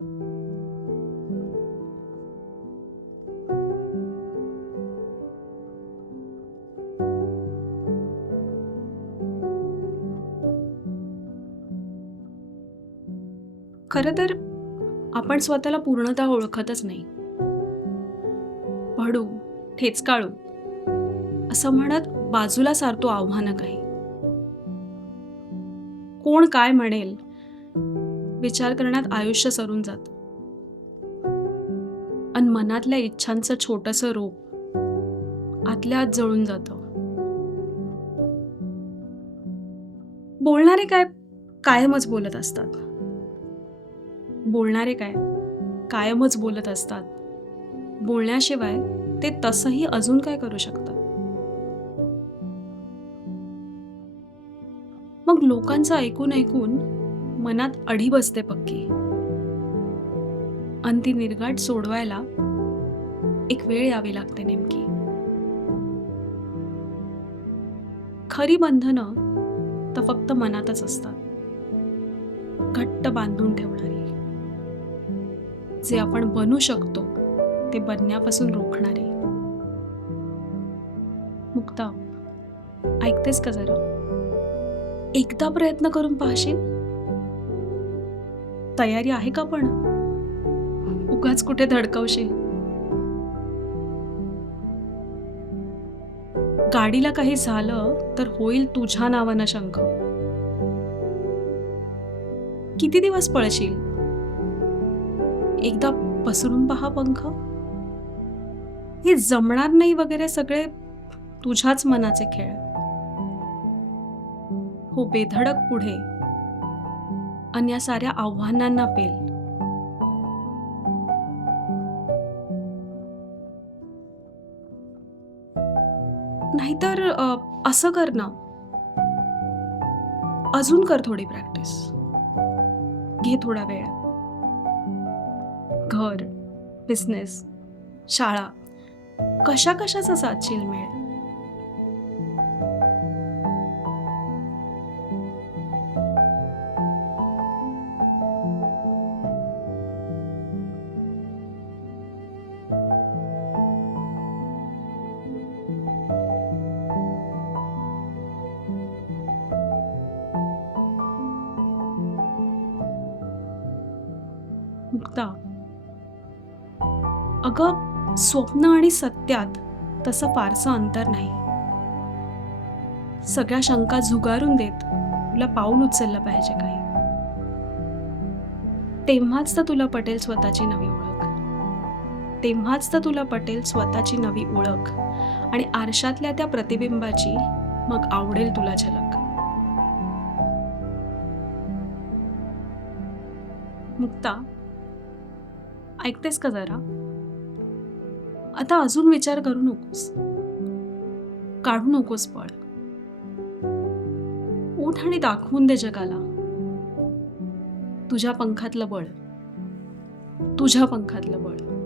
खरं तर आपण स्वतःला पूर्णतः ओळखतच नाही. पडू ठेचकाळू असं म्हणत बाजूला सारतो आव्हानं काही कोण काय म्हणेल विचार करण्यात आयुष्य सरून जात. आणि मनातल्या इच्छांचं छोटस रूप आतल्या आत जळून जातं. बोलणारे काय कायमच बोलत असतात. बोलणारे काय कायमच बोलत असतात. बोलण्याशिवाय ते तसंही अजून काय करू शकतात? मग लोकांचं ऐकून ऐकून मनात अढी बसते पक्की. आणि ती निर्गाट सोडवायला एक वेळ यावी लागते नेमकी. खरी बंधनं तर फक्त मनातच असतात. घट्ट बांधून ठेवणारी. जे आपण बनू शकतो ते बनण्यापासून रोखणारे. मुक्ता ऐकतेस का जरा? एकदा प्रयत्न करून पाहशील? तयारी आहे का पण? उगाच कुठे धडकवशील? गाडीला काही झालं तर होईल तुझ्या नावानं शंख. किती दिवस पळशील? एकदा पसरून पहा पंख. हे जमणार नाही वगैरे सगळे तुझ्याच मनाचे खेळ. हो बेधडक पुढे. आणि या साऱ्या आव्हानांना पेल. नाहीतर असं कर ना. अजून कर थोडी प्रॅक्टिस. घे थोडा वेळ. घर बिझनेस शाळा. कशा कशाचा साधशील मेळ मुक्ता अगं स्वप्न आणि सत्यात तसं फारसं अंतर नाही. सगळ्या शंका झुगारून देत तुला पाऊल उचललं पाहिजे काही. तेव्हाच तर तुला पटेल स्वतःची नवी ओळख. तेव्हाच तर तुला पटेल स्वतःची नवी ओळख. आणि आरशातल्या त्या प्रतिबिंबाची मग आवडेल तुला झलक. मुक्ता ऐकतेस का जरा? आता अजून विचार करू नकोस. काढू नकोस पळ. उठ आणि दाखवून दे जगाला. तुझ्या पंखातलं बळ. तुझ्या पंखातलं बळ.